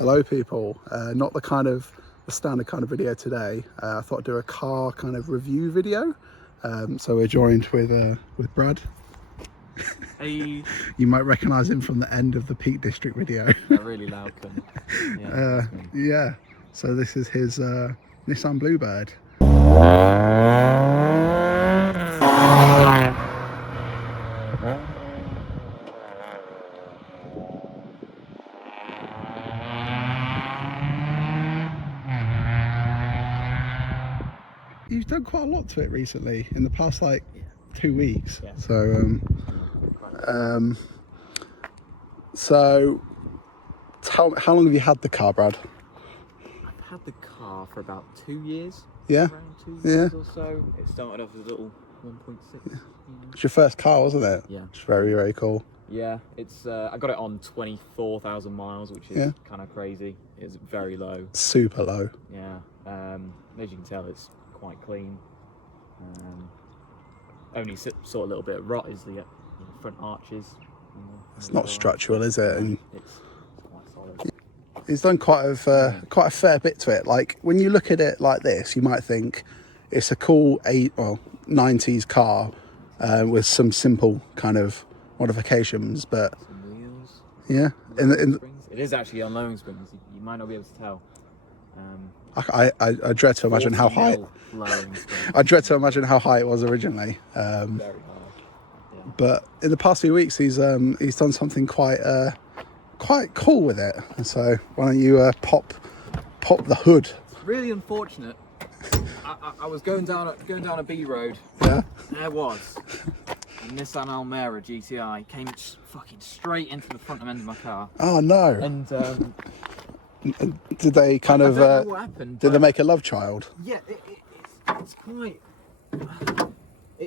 Hello people, not the standard kind of video today. I thought I'd do a car kind of review video. So we're joined with Brad. Hey. You might recognise him from the end of the Peak District video. A really loud cunt. Yeah, so this is his Nissan Bluebird. You've done quite a lot to it recently in the past 2 weeks. Yeah. So how long have you had the car, Brad? I've had the car for about 2 years. Yeah. Around 2 years or so. It started off as a little 1.6. Yeah. It's your first car, wasn't it? Yeah. It's very, very cool. Yeah, it's I got it on 24,000 miles, which is kind of crazy. It's very low. Super low. Yeah. As you can tell, it's quite clean. Only sort of little bit of rot is the front arches. It's not structural, is it? And it's quite solid. He's done quite a fair bit to it. Like when you look at it like this, you might think it's a cool 90s car with some simple kind of modifications, but some wheels. Yeah, It is actually on lowering springs. You might not be able to tell. I dread to imagine how high. I dread to imagine how high it was originally. Very high. Yeah. But in the past few weeks, he's done something quite cool with it. So why don't you pop the hood? It's really unfortunate. I was going down a B road. Yeah. There was a Nissan Almera GTI came fucking straight into the front end of my car. Oh no! And did they kind of? I don't know what happened, did they make a love child? Yeah, it's quite.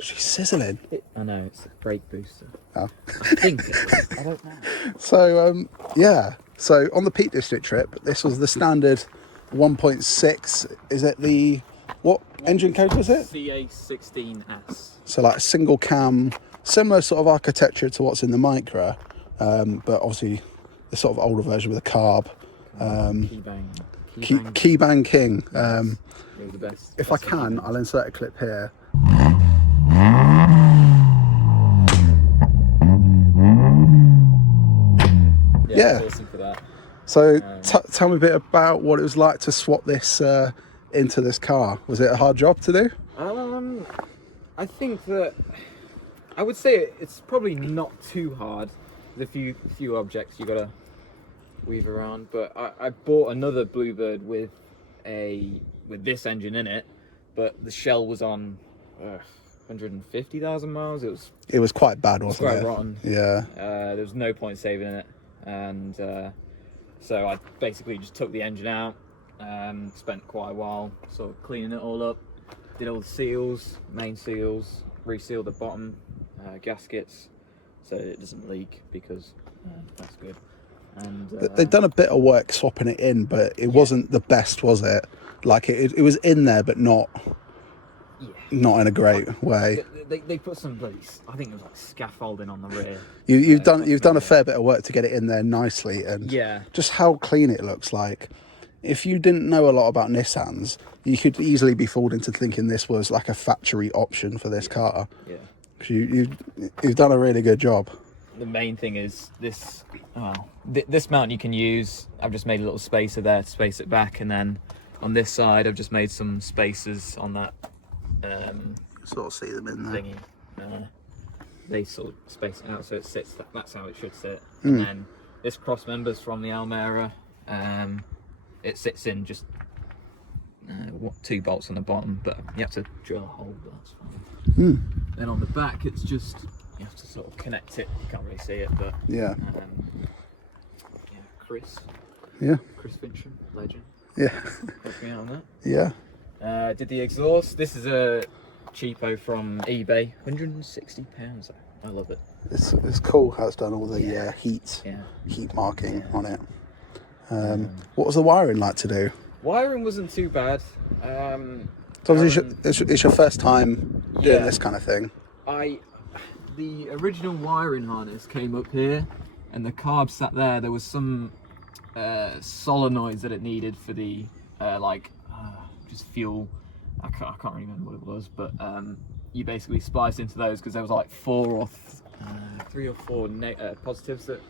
She's sizzling. I know, it's a brake booster. Oh. I think it is. I don't know. So yeah. So on the Peak District trip, this was the standard 1.6. Is it the what engine code was it? CA16S. So like single cam, similar sort of architecture to what's in the Micra, but obviously the sort of older version with a carb. Keybang King. It was the best. If I can, I'll insert a clip here. Yeah. Awesome for that. So tell me a bit about what it was like to swap this into this car. Was it a hard job to do? I think that I would say it's probably not too hard. There's a few objects you gotta weave around, but I bought another Bluebird with this engine in it, but the shell was on 150,000 miles. It was quite bad, wasn't it? Quite rotten. Yeah. There was no point saving it, and so I basically just took the engine out. Spent quite a while sort of cleaning it all up. Did all the seals, main seals, resealed the bottom gaskets so it doesn't leak, because that's good. And they've done a bit of work swapping it in, but it wasn't the best, was it? Like it was in there, but not in a great way. They put some place. I think it was like scaffolding on the rear. You've done a fair bit of work to get it in there nicely, and just how clean it looks. Like if you didn't know a lot about Nissans, you could easily be fooled into thinking this was like a factory option for this car. Yeah. You've done a really good job. The main thing is this. This mount you can use. I've just made a little spacer there to space it back, and then on this side I've just made some spacers on that. Sort of see them in there. Thingy. They sort of space it out so it sits. That's how it should sit. And then this cross member's from the Almera. It sits in just 2 bolts on the bottom, but you have to drill a hole. But that's fine. Then on the back, it's just you have to sort of connect it. You can't really see it, but Chris Fincham, legend. Yeah. Helped me out on that. Yeah. Did the exhaust. This is a cheapo from eBay. £160. I love it. It's cool how it's done all the heat marking on it. What was the wiring like to do? Wiring wasn't too bad. So it's your first time doing this kind of thing. The original wiring harness came up here, and the carb sat there. There was some solenoids that it needed for the just fuel. I can't really remember what it was, but you basically spliced into those because there was like 3 or 4 positives that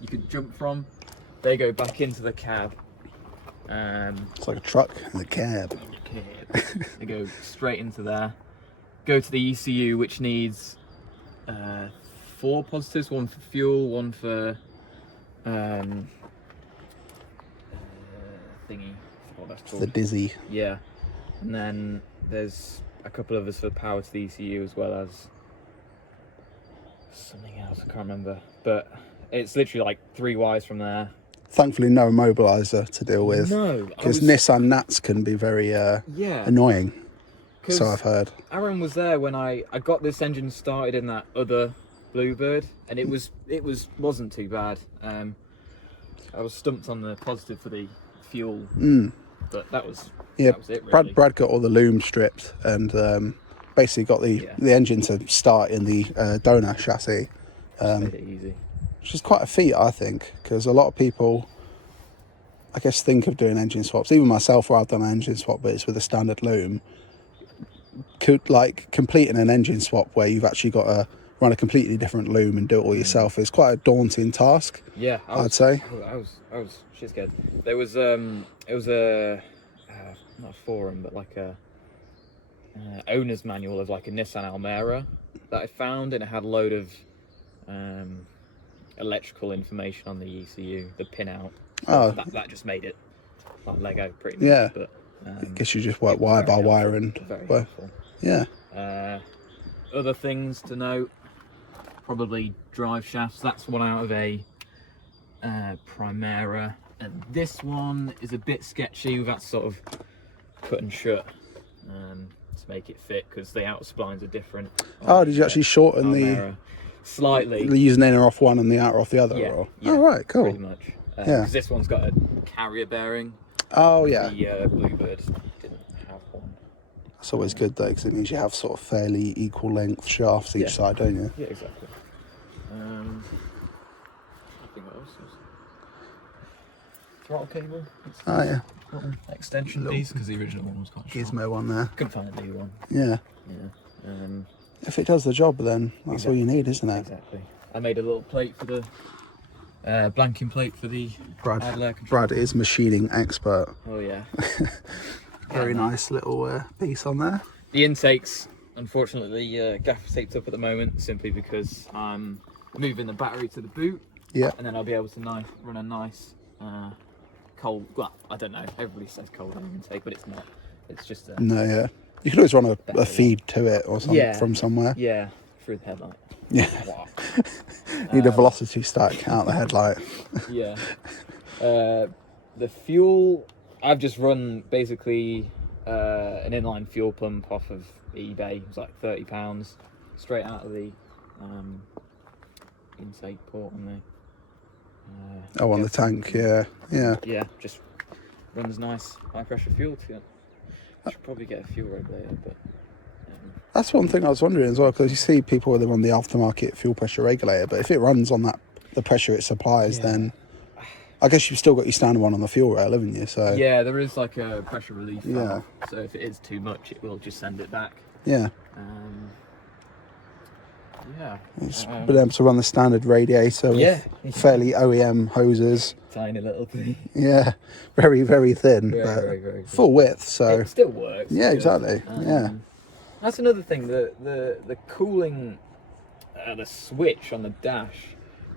you could jump from. They go back into the cab. It's like a truck in the cab. They go straight into there. Go to the ECU, which needs 4 positives, 1 for fuel, 1 for thingy. I forgot what that's called. The dizzy. Yeah, and then there's a couple of us for power to the ECU as well as something else. I can't remember, but it's literally like 3 wires from there. Thankfully, no immobiliser to deal with. No, because Nissan Nats can be very annoying. So I've heard. Aaron was there when I got this engine started in that other Bluebird, and it wasn't too bad. I was stumped on the positive for the fuel, but that was it. Really. Brad got all the loom stripped and basically got the engine to start in the donor chassis. Made it easy. Which is quite a feat, I think, because a lot of people, I guess, think of doing engine swaps. Even myself, where I've done an engine swap, but it's with a standard loom. Completing an engine swap where you've actually got to run a completely different loom and do it all yourself is quite a daunting task. Yeah, I'd say. I was shit scared. There was it was a not a forum, but like a owner's manual of like a Nissan Almera that I found, and it had a load of electrical information on the ECU, the pinout. Oh, that just made it like Lego pretty much. Yeah, but I guess you just work wire by wire and yeah. Other things to note, probably drive shafts. That's one out of a Primera, and this one is a bit sketchy. We've had to sort of cut and shut to make it fit because the outer splines are different. Oh, did you actually shorten Almera. Slightly. Using inner off one and the outer off the other? Yeah. Oh, right, cool. Pretty much. Because this one's got a carrier bearing. Oh, yeah. The Bluebird didn't have one. That's always good, though, because it means you have sort of fairly equal length shafts each side, don't you? Yeah, exactly. I think what else was throttle cable. Oh, yeah. Extension piece, because the original one was quite short. Gizmo one there. Couldn't find a new one. Yeah. Yeah. If it does the job, then that's all you need, isn't it? Exactly. I made a little plate for the blanking plate for the Brad is machining expert. Oh yeah. Very nice little piece on there. The intakes, unfortunately, gaffer taped up at the moment simply because I'm moving the battery to the boot. Yeah. And then I'll be able to run a nice cold. Well, I don't know. Everybody says cold air intake, but it's not. It's just no, yeah. You could always run a feed to it or something from somewhere. Yeah, through the headlight. Yeah. Wow. Need a velocity stack out the headlight. Yeah. The fuel, I've just run basically an inline fuel pump off of eBay. It was like £30 straight out of the intake port on the. On the tank, yeah. Yeah, just runs nice high pressure fuel to it. I should probably get a fuel regulator, but. That's one thing I was wondering as well, because you see people with them on the aftermarket fuel pressure regulator, but if it runs on the pressure it supplies, then I guess you've still got your standard one on the fuel rail, haven't you? So yeah, there is like a pressure relief valve, so if it is too much, it will just send it back. Yeah. It's been able to run the standard radiator with fairly OEM hoses. Tiny little thing. Yeah, very, very thin, very full width, so it still works. Yeah, exactly. That's another thing. The cooling, the switch on the dash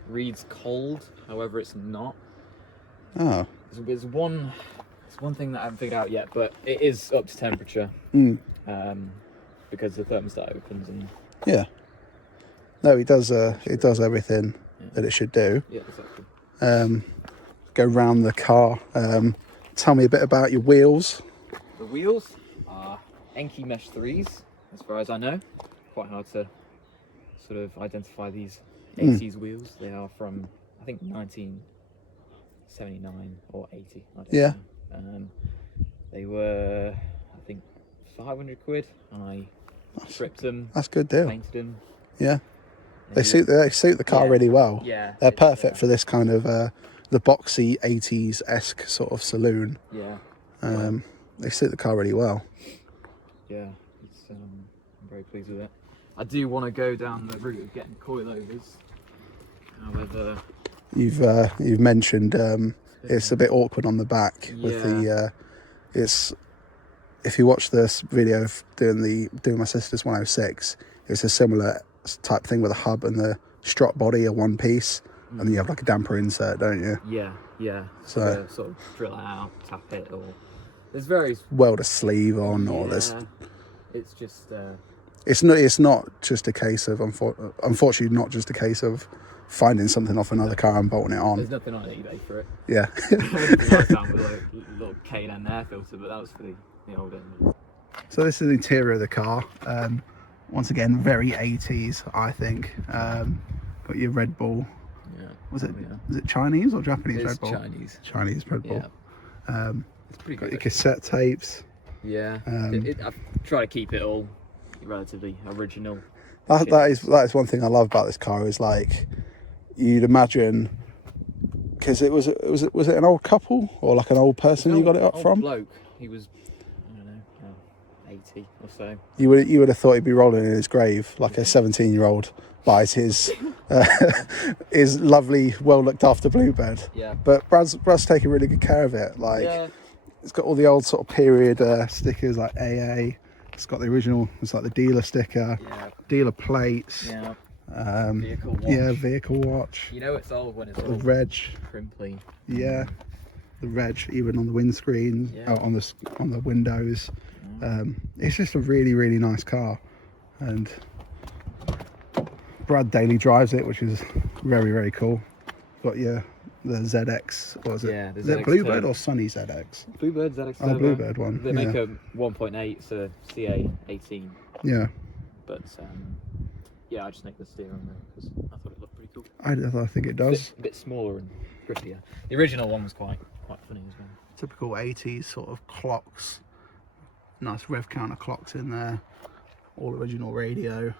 reads cold. However, it's not. Oh. There's one thing that I haven't figured out yet, but it is up to temperature. Because the thermostat opens and. Yeah. No, it does everything that it should do. Yeah, exactly. Go round the car. Tell me a bit about your wheels. The wheels are Enki Mesh 3s, as far as I know. Quite hard to sort of identify these 80s wheels. They are from, I think, 1979 or 80. I don't know. They were, I think, 500 quid. I stripped them. That's a good deal. Painted them. Yeah. They suit the car really well. Yeah. They're perfect for this kind of the boxy 80s-esque sort of saloon. Yeah. They suit the car really well. Yeah, I'm very pleased with it. I do want to go down the route of getting coilovers. However, you've mentioned it's a bit awkward on the back with the it's. If you watch this video of doing my sister's 106, it's a similar type thing with a hub and the strut body are one piece, and then you have like a damper insert, don't you? Yeah. So sort of drill it out, tap it, or there's various weld a sleeve on, or there's. It's just. It's not just a case of unfortunately not just a case of finding something off another car and bolting it on. There's nothing on eBay for it. Yeah. I found with a little K&N air filter, but that was for the old end. So this is the interior of the car. Once again, very 80s, I think. Got your Red Bull. Yeah. Was it Chinese or Japanese Red Bull? Chinese. Chinese Red Bull. Yeah. It's pretty got good. your cassette tapes. Yeah. I try to keep it all relatively original. That is one thing I love about this car is like you'd imagine, because was it an old couple or like an old person you got it up from? Bloke. He was, I don't know, 80 or so. You would have thought he'd be rolling in his grave like a 17-year-old buys his his lovely, well looked after Bluebird. Yeah. But Brad's taking really good care of it. Like it's got all the old sort of period stickers like AA. It's got the original. It's like the dealer sticker, dealer plates. Yeah. Vehicle watch. Yeah, vehicle watch. You know it's old when it's the old. Reg. Crimply. Yeah, the Reg even on the windscreen, on the windows. It's just a really, really nice car, and Brad daily drives it, which is very, very cool. Got the ZX, what was it? Yeah, is it Bluebird or Sunny ZX? Bluebird ZX. Oh, Bluebird one. They make a 1.8, so CA18. Yeah. But I just make the steer on there because I thought it looked pretty cool. I think it does. A bit smaller and grippier. The original one was quite funny as well. Typical 80s sort of clocks. Nice rev counter clocks in there. All original radio.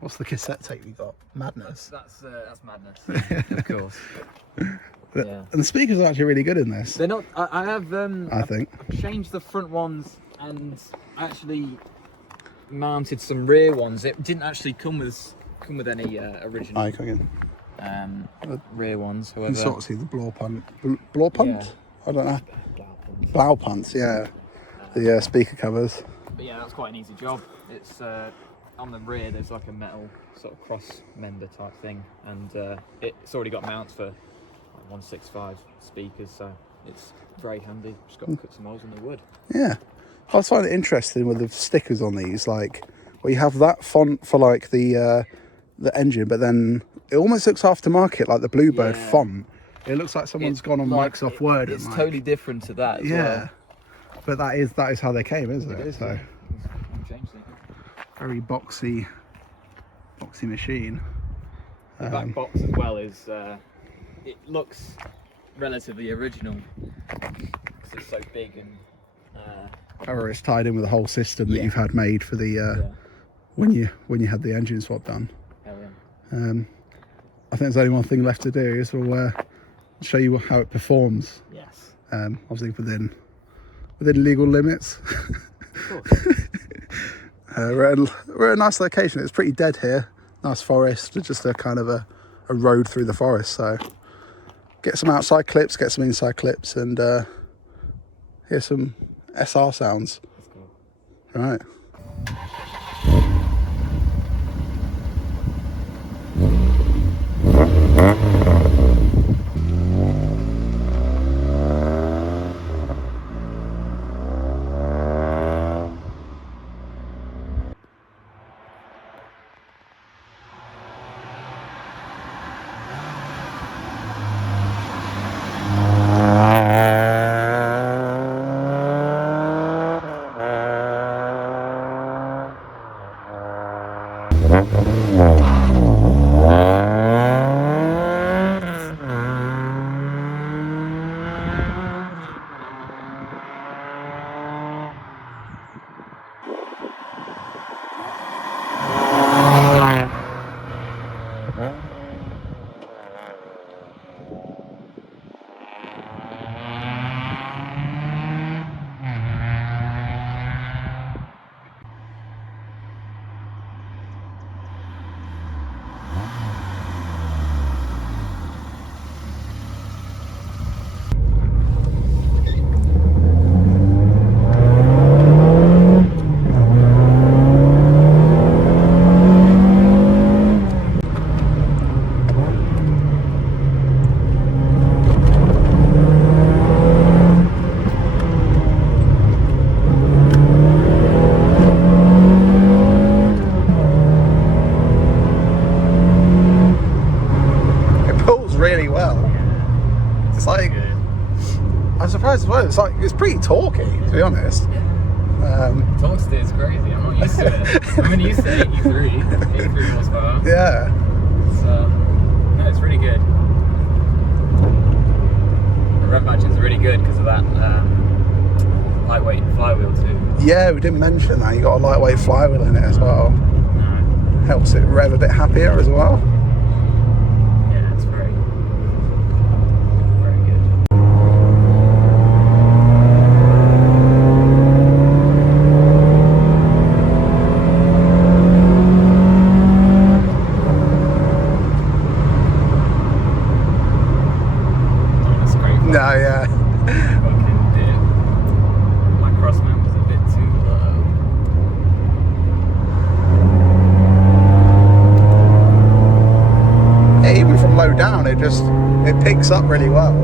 What's the cassette tape you got? Madness. That's Madness. Of course. And the speakers are actually really good in this. They're not. I have. I think I've changed the front ones and actually mounted some rear ones. It didn't actually come with any original rear ones. However, you sort of see the blow punt. Yeah. I don't know. Blow punts. Yeah. The speaker covers. But yeah, that's quite an easy job. It's on the rear. There's like a metal sort of cross member type thing, and it's already got mounts for 165 speakers, so it's very handy. Just got to cut some holes in the wood. Yeah, I was finding it interesting with the stickers on these, like where you have that font for like the engine, but then it almost looks aftermarket, like the Bluebird font. It looks like someone's gone on like, Microsoft Word. It's totally different to that. As well. But that is how they came, isn't it? So very boxy machine. The back box as well is it looks relatively original because it's so big and. However, it's tied in with the whole system that you've had made for the when you had the engine swap done. Hell yeah. I think there's only one thing left to do is we'll show you how it performs. Yes. Obviously within legal limits. Of course. We're at a nice location. It's pretty dead here. Nice forest, just a kind of a road through the forest. So get some outside clips, get some inside clips, and hear some SR sounds. Let's go. Right. I'm surprised as well. It's pretty talky, to be honest. Torque steer is crazy. I'm not used to it. I'm used to 83 horsepower. Yeah. So, no, it's really good. The rev margin's really good because of that lightweight flywheel too. Yeah, we didn't mention that. You got a lightweight flywheel in it as well. No. Helps it rev a bit happier as well. Yeah, it's very, very good. Oh, that's great. No, yeah. Fucking dip. My crossman was a bit too low. Yeah, even from low down, it picks up really well.